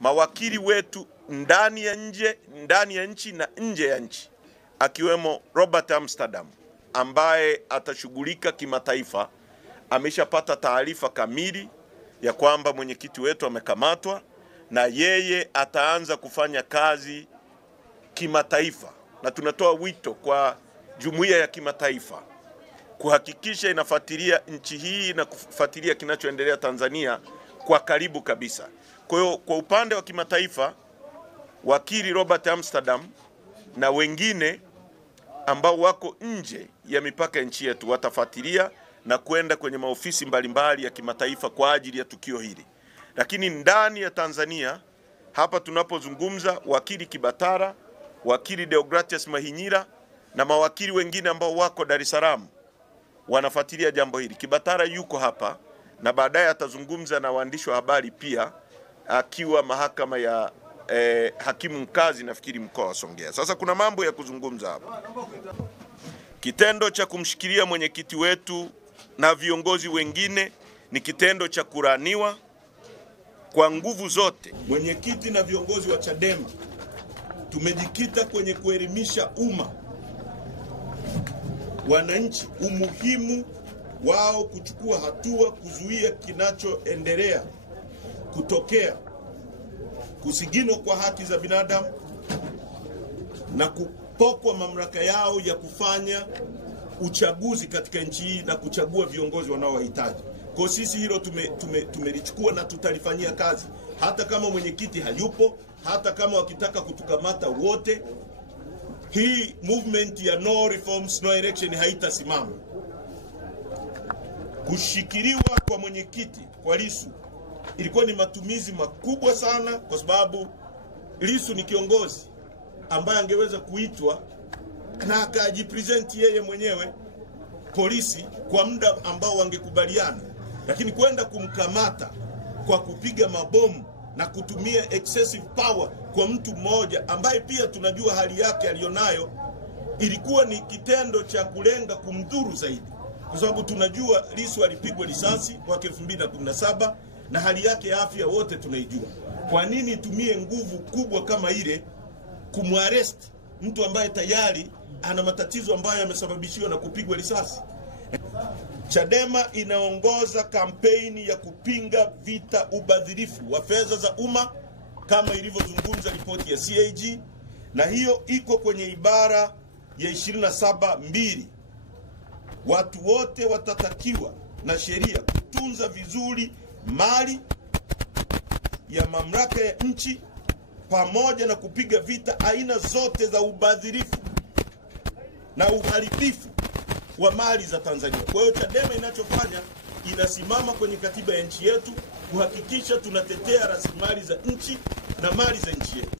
mawakili wetu ndani ya nchi na nje ya nchi, akiwemo Robert Amsterdam ambaye atashughulika kimataifa, ameshapata taarifa kamili ya kwamba mwenyekiti wetu amekamatwa, na yeye ataanza kufanya kazi kimataifa, na tunatoa wito kwa jumuiya ya kimataifa kuhakikisha inafuatilia nchi hii na kufuatilia kinachoendelea Tanzania kwa karibu kabisa. Kwa hiyo kwa upande wa kimataifa, wakili Robert Amsterdam na wengine ambao wako nje ya mipaka ya nchi yetu watafuatilia na kwenda kwenye maofisi mbalimbali ya kimataifa kwa ajili ya tukio hili. Lakini ndani ya Tanzania hapa tunapozungumza, wakili Kibatara, wakili Deogratias Mahinyira na mawakili wengine ambao wako Dar es Salaam wanafuatilia jambo hili. Kibatara yuko hapa na baadaye atazungumza na waandishi wa habari pia, akiwa mahakama ya hakimu mkazi nafikiri mkoa wa Songea. Sasa kuna mambo ya kuzungumza hapa. Kitendo cha kumshikilia mwenyekiti wetu na viongozi wengine ni kitendo cha kulaaniwa kwa nguvu zote. Mwenyekiti na viongozi wa Chadema tumejikita kwenye kuelimisha umma, wananchi, umuhimu wao kuchukua hatua kuzuia kinachoendelea kutokea, kusiginwa kwa haki za binadamu na kupokwa mamlaka yao ya kufanya uchaguzi katika nchi hii na kuchagua viongozi wanaowahitaji. Kwa sisi hilo tumelichukua na tutalifanyia kazi, hata kama mwenyekiti hayupo, hata kama wakitaka kutukamata wote. Hii movement ya no reforms no election haitasimama. Kushikiliwa kwa mwenyekiti kwa Lissu ilikuwa ni matumizi makubwa sana, kwa sababu Lissu ni kiongozi ambaye angeweza kuitwa na akajipresenti yeye mwenyewe polisi kwa muda ambao wangekubaliana, lakini kwenda kumkamata kwa kupiga mabomu na kutumia excessive power kwa mtu mmoja ambaye pia tunajua hali yake alionayo, ilikuwa ni kitendo cha kulenga kumdhuru zaidi, kwa sababu tunajua Lissu alipigwa risasi mwaka 2017 na hali yake ya afya wote tunaijua. Kwa nini tumie nguvu kubwa kama ile kumwarrest mtu ambaye tayari ana matatizo ambayo yamesababishiwa na kupigwa risasi? Chadema inaongoza kampeni ya kupinga vita ubadhirifu wa fedha za umma kama ilivyozungumza ripoti ya CAG, na hiyo iko kwenye ibara ya 27(2). Watu wote watatakiwa na sheria kutunza vizuri mali ya mamlaka ya nchi pamoja na kupiga vita aina zote za ubadhirifu na uharibifu wa mali za Tanzania. Kwa hiyo Chadema inachofanya, inasimama kwenye katiba ya nchi yetu kuhakikisha tunatetea rasilimali za nchi na mali za nchi yetu.